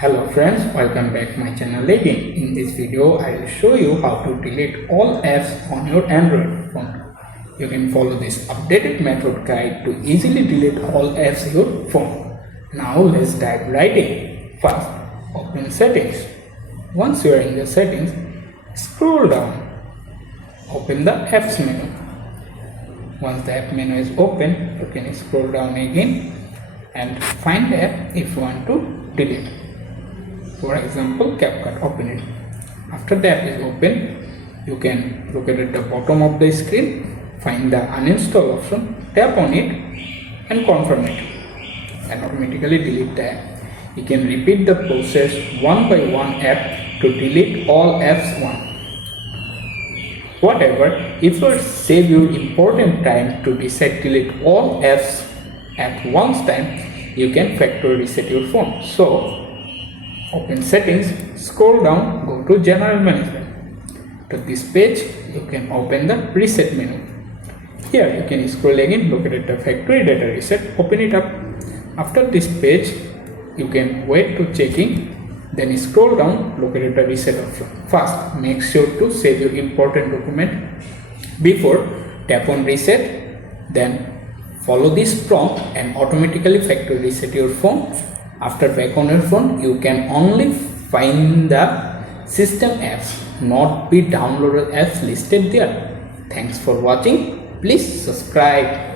Hello friends, welcome back to my channel again. In this video, I will show you how to delete all apps on your Android phone. You can follow this updated method guide to easily delete all apps on your phone. Now let's dive right in. First, open settings. Once you are in the settings, scroll down. Open the apps menu. Once the app menu is open, you can scroll down again and find the app if you want to delete. For example, CapCut, open it. After the app is open, you can look at the bottom of the screen, find the uninstall option, tap on it and confirm it and automatically delete the app. You can repeat the process one by one app to delete all apps one. Whatever, if you save your important time to decide delete all apps at once time, you can factory reset your phone. So open settings, scroll down, go to general management. To this page, you can open the reset menu. Here you can scroll again, look at the factory data reset, open it up. After this page, you can wait to checking, then scroll down, look at the reset option. First, make sure to save your important document before tap on reset, then follow this prompt and automatically factory reset your phone. After back on your phone, you can only find the system apps, not be downloaded apps listed there. Thanks for watching. Please subscribe.